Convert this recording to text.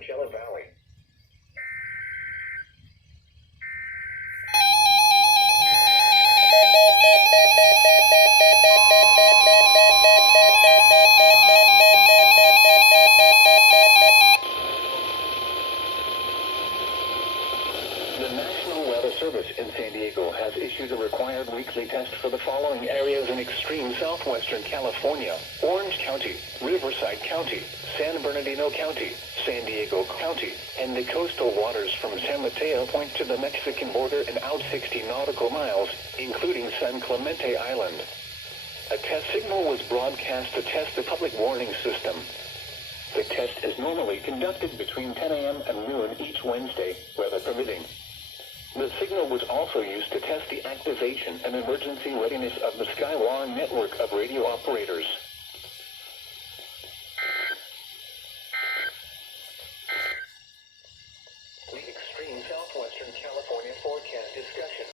Coachella Valley. The National Weather Service in San Diego has issued a required weekly test for the following areas in extreme southwestern California: Orange County, Riverside County, San Bernardino County, San Diego County, and the coastal waters from San Mateo Point to the Mexican border and out 60 nautical miles, including San Clemente Island. A test signal was broadcast to test the public warning system. The test is normally conducted between 10 a.m. and noon each Wednesday, weather permitting. The signal was also used to test the activation and emergency readiness of the Skywire network of radio operators.